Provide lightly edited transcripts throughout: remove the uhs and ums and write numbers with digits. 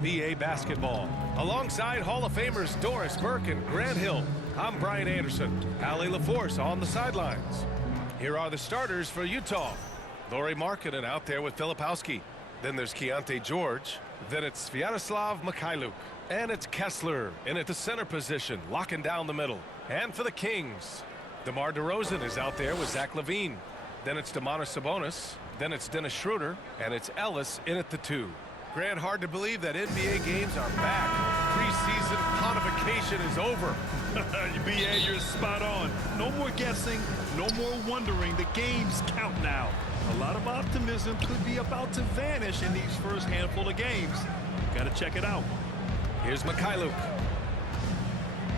NBA basketball. Alongside Hall of Famers Doris Burke and Grant Hill, I'm Brian Anderson. Allie LaForce on the sidelines. Here are the starters for Utah. Lauri Markkanen out there with Filipowski. Then there's Keontae George. Then it's Sviatoslav Mikhailuk. And it's Kessler in at the center position, locking down the middle. And for the Kings, DeMar DeRozan is out there with Zach LaVine. Then it's Domantas Sabonis. Then it's Dennis Schroeder. And it's Ellis in at the 2. Grant, hard to believe that NBA games are back. Preseason pontification is over. BA, you're spot on. No more guessing, no more wondering. The games count now. A lot of optimism could be about to vanish in these first handful of games. Got to check it out. Here's Mikhailuk.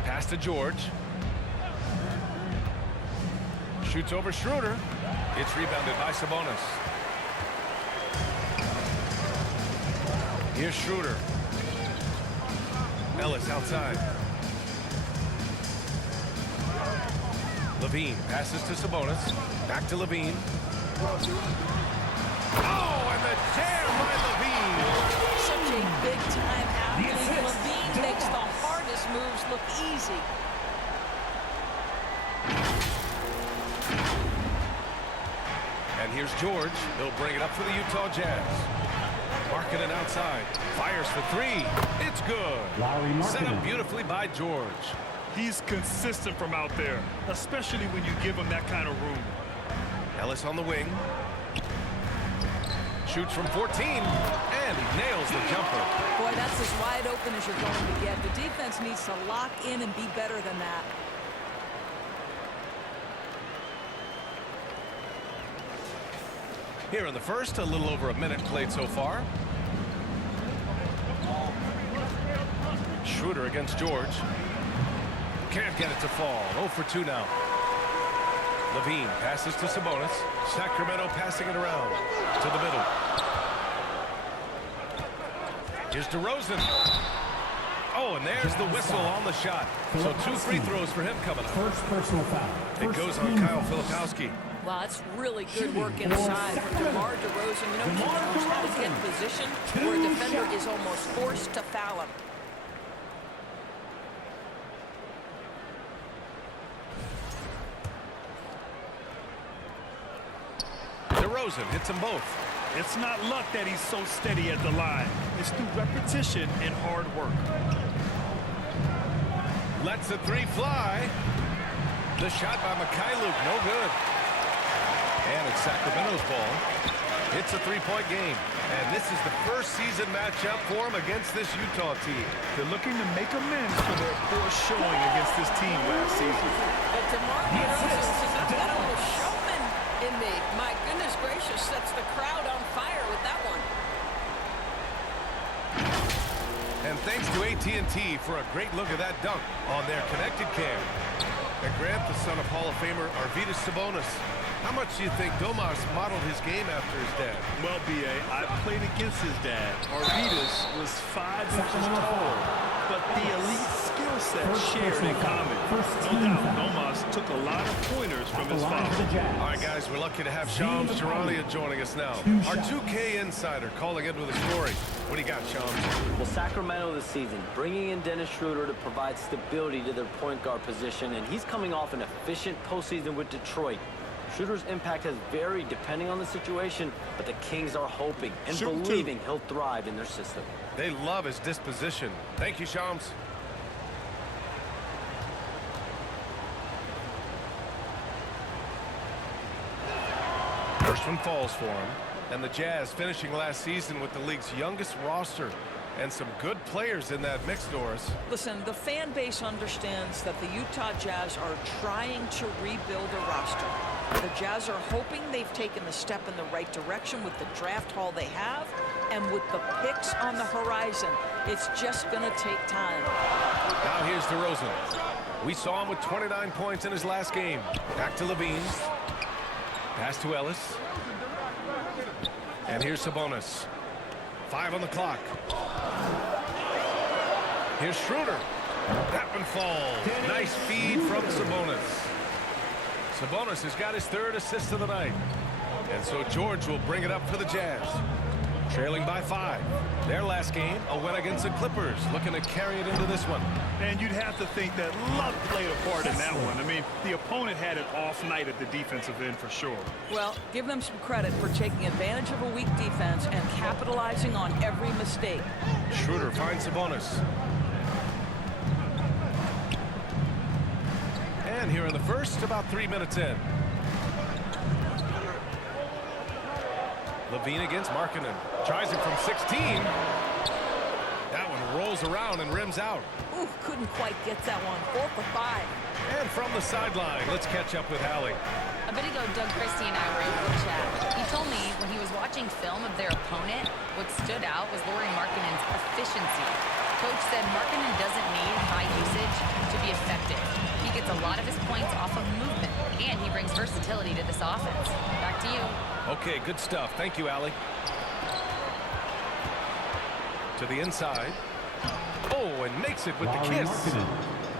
Pass to George. Shoots over Schroeder. It's rebounded by Sabonis. Here's Schroeder. Ellis outside. LaVine passes to Sabonis. Back to LaVine. Oh, and the jam by LaVine. Such a big-time athlete. LaVine makes the hardest moves look easy. And here's George. He'll bring it up for the Utah Jazz. Markkanen outside. Fires for 3. It's good. Set up beautifully by George. He's consistent from out there, especially when you give him that kind of room. Ellis on the wing. Shoots from 14. And he nails the jumper. Boy, that's as wide open as you're going to get. The defense needs to lock in and be better than that. Here in the first, a little over a minute played so far. Schroeder against George. Can't get it to fall. 0 for 2 now. LaVine passes to Sabonis. Sacramento passing it around to the middle. Here's DeRozan. Oh, and there's the whistle on the shot. So 2 free throws for him coming up. First personal foul. It goes on Kyle Filipowski. Wow, that's really good work inside from DeMar DeRozan. You know, he knows how to get in position where a defender is almost forced to foul him. DeRozan hits them both. It's not luck that he's so steady at the line. It's through repetition and hard work. Lets the 3 fly. The shot by Mikhailuk, no good. And it's Sacramento's ball. It's a 3-point game. And this is the first season matchup for him against this Utah team. They're looking to make amends for their poor showing against this team last season. But DeMar DeRozan's got a little showman in me. My goodness gracious, sets the crowd on fire with that one. And thanks to AT&T for a great look at that dunk on their connected cam. And Grant, the son of Hall of Famer Arvydas Sabonis. How much do you think Domas modeled his game after his dad? Well, B.A., I played against his dad. Arvydas was 5 inches tall, but the elite skill set shared in common. No doubt, Domas took a lot of pointers from his father. All right, guys, we're lucky to have Shams Charania joining us now. Our 2K insider calling in with a story. What do you got, Shams? Well, Sacramento this season, bringing in Dennis Schroeder to provide stability to their point guard position, and he's coming off an efficient postseason with Detroit. Schroeder's impact has varied depending on the situation, but the Kings are hoping and believing he'll thrive in their system. They love his disposition. Thank you, Shams. First one falls for him. And the Jazz finishing last season with the league's youngest roster. And some good players in that mix, Doris. Listen, the fan base understands that the Utah Jazz are trying to rebuild a roster. The Jazz are hoping they've taken the step in the right direction with the draft haul they have and with the picks on the horizon. It's just going to take time. Now here's DeRozan. We saw him with 29 points in his last game. Back to LaVine. Pass to Ellis. And here's Sabonis. 5 on the clock. Here's Schroeder. That one falls. Nice feed from Sabonis. Sabonis has got his 3rd assist of the night. And so George will bring it up for the Jazz. trailing by 5. Their last game, a win against the Clippers, looking to carry it into this one. And you'd have to think that luck played a part in that one. I mean, the opponent had an off night at the defensive end for sure. Well, give them some credit for taking advantage of a weak defense and capitalizing on every mistake. Schroeder finds Sabonis. And here in the first, about 3 minutes in. Levine against Markkanen. Tries it from 16. That one rolls around and rims out. Ooh, couldn't quite get that one. 4 for 5. And from the sideline, let's catch up with Hallie. A bit ago, Doug Christie and I were able to chat. He told me when he was watching film of their opponent, what stood out was Lauri Markkanen's efficiency. Coach said Markkanen doesn't need high usage to be effective. He gets a lot of his points off of movement, and he brings versatility to this offense. Back to you. Okay, good stuff. Thank you, Allie. To the inside. Oh, and makes it with the kiss.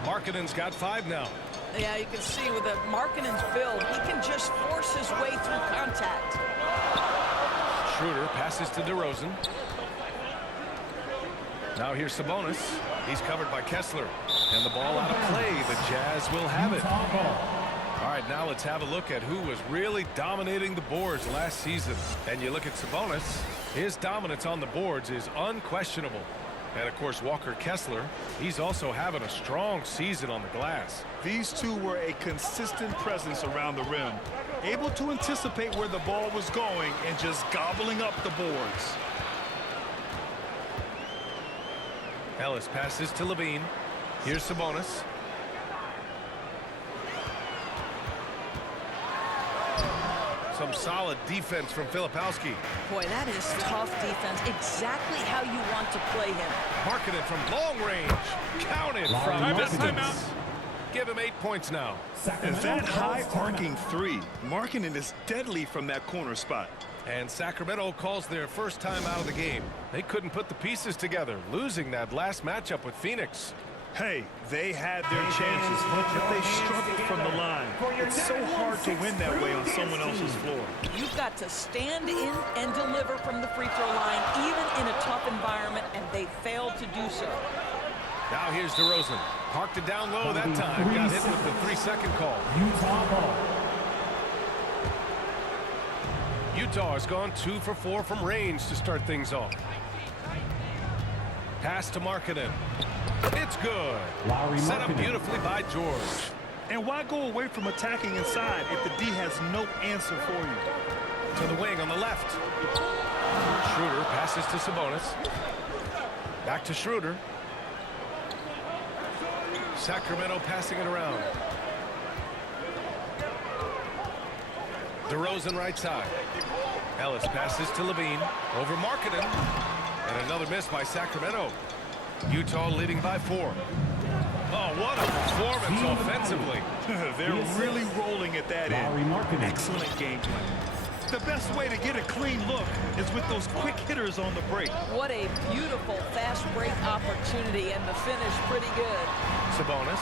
Markkanen's got 5 now. Yeah, you can see with Markkanen's build, he can just force his way through contact. Schroeder passes to DeRozan. Now here's Sabonis. He's covered by Kessler. And the ball out of play. The Jazz will have it. All right, now let's have a look at who was really dominating the boards last season. And you look at Sabonis, his dominance on the boards is unquestionable. And, of course, Walker Kessler, he's also having a strong season on the glass. These two were a consistent presence around the rim, able to anticipate where the ball was going and just gobbling up the boards. Ellis passes to Levine. Here's Sabonis. Some solid defense from Filipowski. Boy, that is tough defense. Exactly how you want to play him. Markkanen from long range. Counted from distance. Give him 8 points now. And that high arcing three, Markkanen is deadly from that corner spot. And Sacramento calls their first time out of the game. They couldn't put the pieces together, losing that last matchup with Phoenix. Hey, they had their chances, but they struggled from the line. It's so hard to win that way on someone else's floor. You've got to stand in and deliver from the free throw line, even in a tough environment, and they failed to do so. Now here's DeRozan. Parked it down low that time. Got hit with the 3-second call. Utah has gone 2 for 4 from range to start things off. Pass to Markkanen. It's good. Set up beautifully by George. And why go away from attacking inside if the D has no answer for you? To the wing on the left. Schroeder passes to Sabonis. Back to Schroeder. Sacramento passing it around. DeRozan right side. Ellis passes to Levine. Over Markkanen. And another miss by Sacramento. Utah leading by 4. Oh, what a performance offensively. They're really rolling at that end. Excellent game plan. The best way to get a clean look is with those quick hitters on the break. What a beautiful fast break opportunity, and the finish pretty good. Sabonis.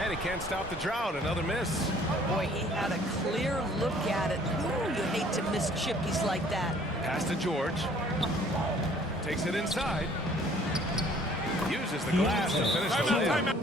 And he can't stop the drought. Another miss. Boy, he had a clear look at it. Ooh, you hate to miss chippies like that. Pass to George. Takes it inside. Uses the glass to finish the layup.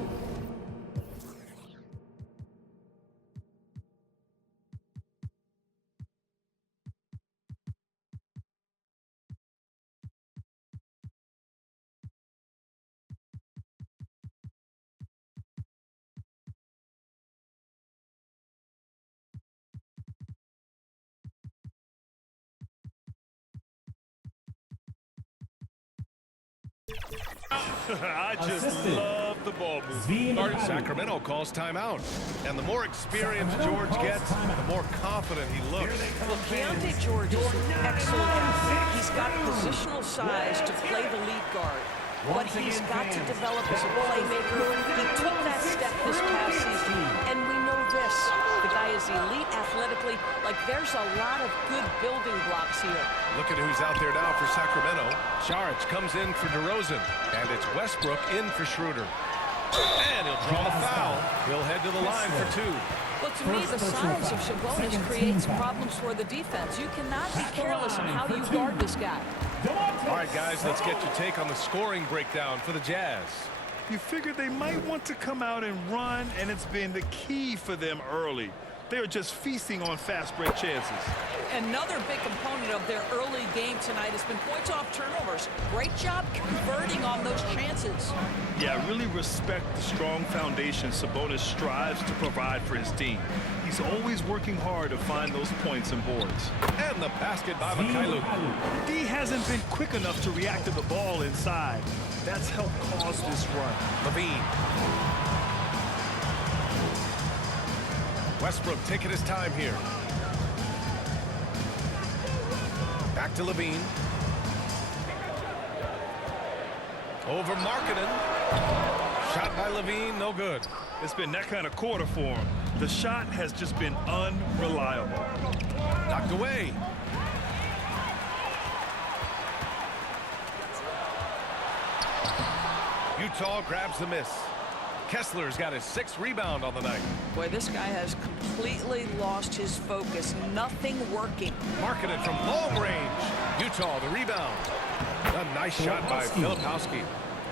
I just love the ball movement. Sacramento calls timeout. And the more experienced George gets, the more confident he looks. Well, Keontae George is an excellent athlete. He's got positional size to play the lead guard. But he's got to develop as a playmaker. He took that step this past season, and we know this. The guy is elite athletically. Like, there's a lot of good building blocks here. Look at who's out there now for Sacramento. Saric comes in for DeRozan, and it's Westbrook in for Schroeder. And he'll draw the foul. He'll head to the line for two. Well, to me, the size of Sabonis creates problems for the defense. You cannot be careless in how you guard this guy. All right, guys, let's get your take on the scoring breakdown for the Jazz. You figured they might want to come out and run, and it's been the key for them early. They're just feasting on fast break chances. Another big component of their early game tonight has been points off turnovers. Great job converting on those chances. Yeah, I really respect the strong foundation Sabonis strives to provide for his team. He's always working hard to find those points and boards. And the basket by Mikhailuk. D hasn't been quick enough to react to the ball inside. That's helped cause this run. Levine. Westbrook taking his time here. Back to Levine. Over Markkanen. Shot by Levine, no good. It's been that kind of quarter for him. The shot has just been unreliable. Knocked away. Utah grabs the miss. Kessler's got his 6th rebound on the night. Boy, this guy has completely lost his focus. Nothing working. Markkanen from long range. Utah, the rebound. A nice shot by Filipowski.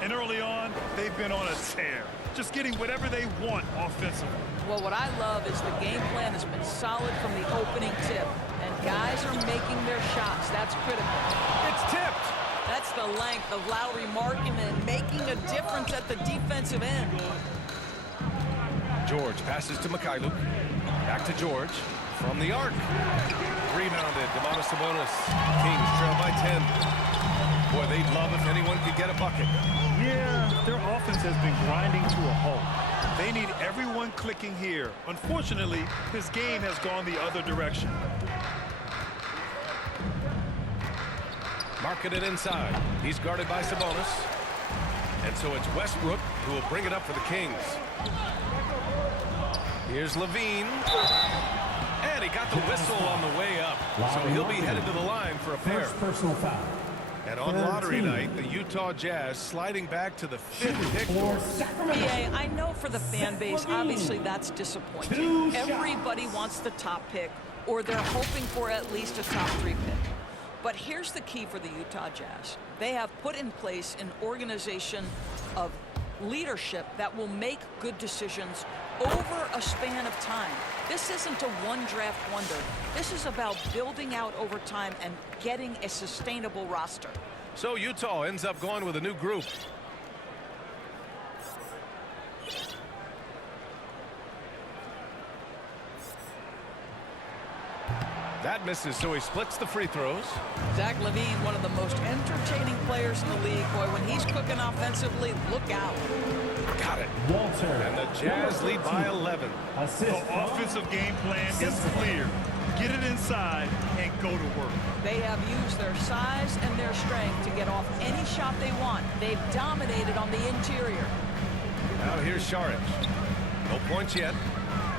And early on, they've been on a tear. Just getting whatever they want offensively. Well, what I love is the game plan has been solid from the opening tip. And guys are making their shots. That's critical. It's tipped. That's the length of Lauri Markkanen making a difference at the defensive end. George passes to Mikhailuk. Back to George. From the arc. Rebounded. Domantas Sabonis. Kings trail by 10. Boy, they'd love if anyone could get a bucket. Yeah, their offense has been grinding to a halt. They need everyone clicking here. Unfortunately, his game has gone the other direction. Markkanen inside. He's guarded by Sabonis. And so it's Westbrook who will bring it up for the Kings. Here's Levine. And he got the whistle on the way up. So he'll be headed to the line for a pair. Personal foul. And on lottery night, the Utah Jazz sliding back to the 5th pick. BA, I know for the fan base, obviously that's disappointing. Everybody wants the top pick, or they're hoping for at least a top 3 pick. But here's the key for the Utah Jazz. They have put in place an organization of leadership that will make good decisions over a span of time. This isn't a one-draft wonder. This is about building out over time and getting a sustainable roster. So Utah ends up going with a new group. That misses, so he splits the free throws. Zach LaVine, one of the most entertaining players in the league. Boy, when he's cooking offensively, look out. Got it. Walter. And the Jazz lead by 11. The offensive game plan is clear. Get it inside and go to work. They have used their size and their strength to get off any shot they want. They've dominated on the interior. Now here's Šarić. No points yet.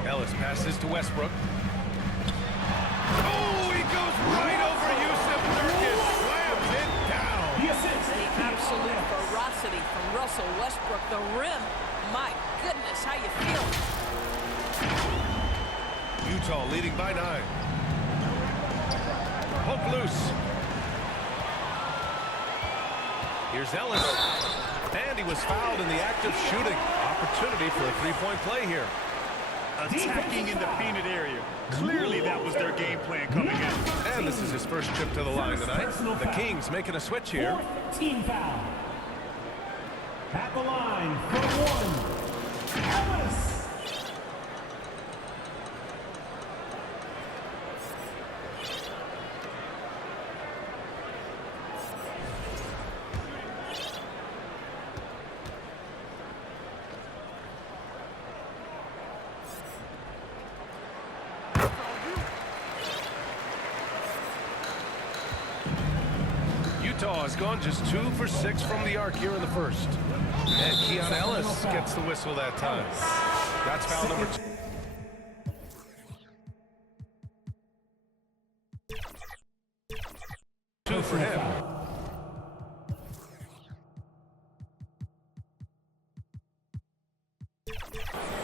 Ellis passes to Westbrook. Oh, he goes right over Yusuf Nurkic. Slams it down. The absolute ferocity from Russell Westbrook. The rim. My goodness, how you feel? Utah leading by 9. Poke loose. Here's Ellis. And he was fouled in the act of shooting. Opportunity for a three-point play here. Attacking in the painted area. Clearly that was their game plan coming in. And this is his first trip to the line tonight. The Kings making a switch here. Team foul. At the line for one. Ellis. Utah has gone just 2 for 6 from the arc here in the first. And Keon Ellis gets the whistle that time. That's foul number 2 for him.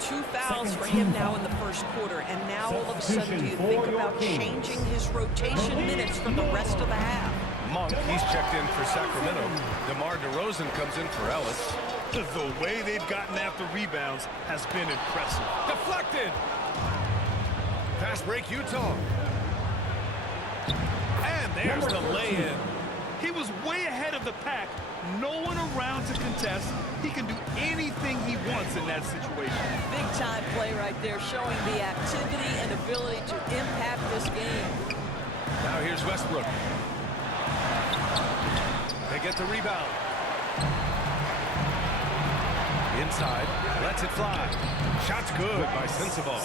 2 fouls for him now in the first quarter, and now all of a sudden do you think about changing his rotation minutes for the rest of the half? Monk, he's checked in for Sacramento. DeMar DeRozan comes in for Ellis. The way they've gotten after rebounds has been impressive. Deflected. Fast break, Utah. And there's the lay-in. He was way ahead of the pack. No one around to contest. He can do anything he wants in that situation. Big time play right there, showing the activity and ability to impact this game. Now here's Westbrook. They get the rebound. Inside, lets it fly. Shot's good by Sensabaugh.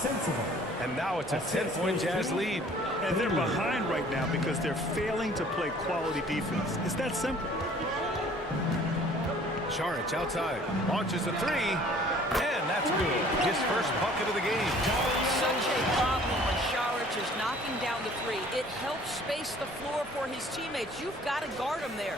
And now it's a 10-point Jazz lead. And they're behind right now because they're failing to play quality defense. It's that simple. Saric outside, launches a three, and that's good. His first bucket of the game. Such a problem when Saric is knocking down the three. It helps space the floor for his teammates. You've got to guard him there.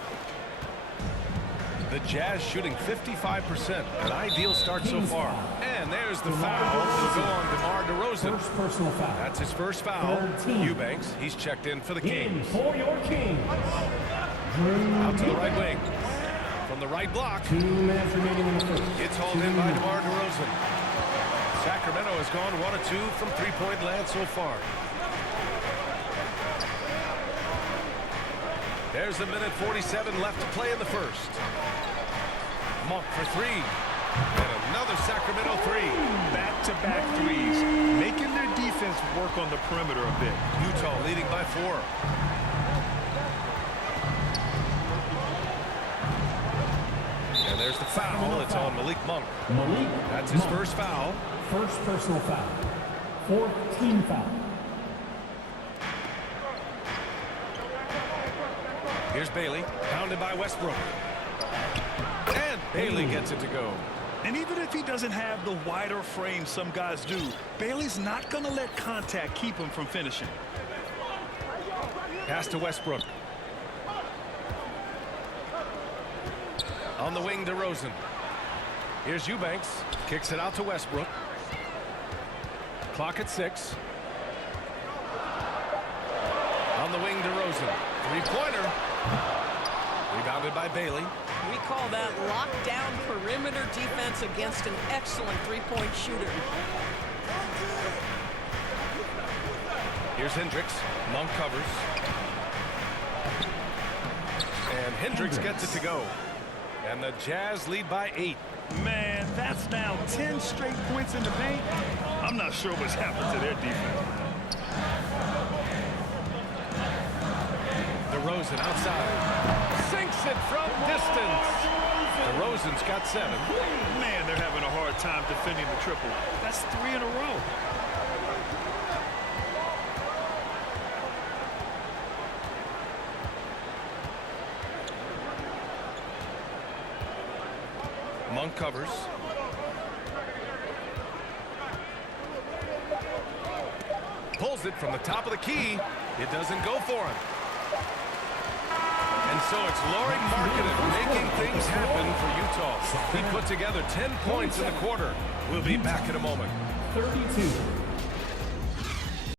The Jazz shooting 55%, an ideal start so far. And there's the foul. It'll go on DeMar DeRozan. First personal foul. That's his first foul. Eubanks, he's checked in for the Kings. For your Kings. Out to the right wing. From the right block. 2 minutes remaining in the first. It's hauled in by DeMar DeRozan. Sacramento has gone 1 of 2 from three-point land so far. There's a minute 47 left to play in the first. Monk for three. And another Sacramento three. Back-to-back threes, making their defense work on the perimeter a bit. Utah leading by 4. And there's the foul. It's on Malik Monk. That's his first foul. First personal foul. 4th team foul. Here's Bailey, pounded by Westbrook. And Bailey gets it to go. And even if he doesn't have the wider frame some guys do, Bailey's not going to let contact keep him from finishing. Pass to Westbrook. On the wing, DeRozan. Here's Eubanks. Kicks it out to Westbrook. Clock at 6. On the wing, DeRozan. Three-pointer. Rebounded by Bailey. We call that lockdown perimeter defense against an excellent three-point shooter. Here's Hendricks. Monk covers. And Hendricks gets it to go. And the Jazz lead by 8. Man, that's now 10 straight points in the paint. I'm not sure what's happened to their defense. DeRozan outside. Sinks it from distance. DeRozan's got 7. Man, they're having a hard time defending the triple. That's 3 in a row. Monk covers. Pulls it from the top of the key. It doesn't go for him. And so it's Lauri Markkanen making things happen for Utah. He put together 10 points in the quarter. We'll be back in a moment. 32.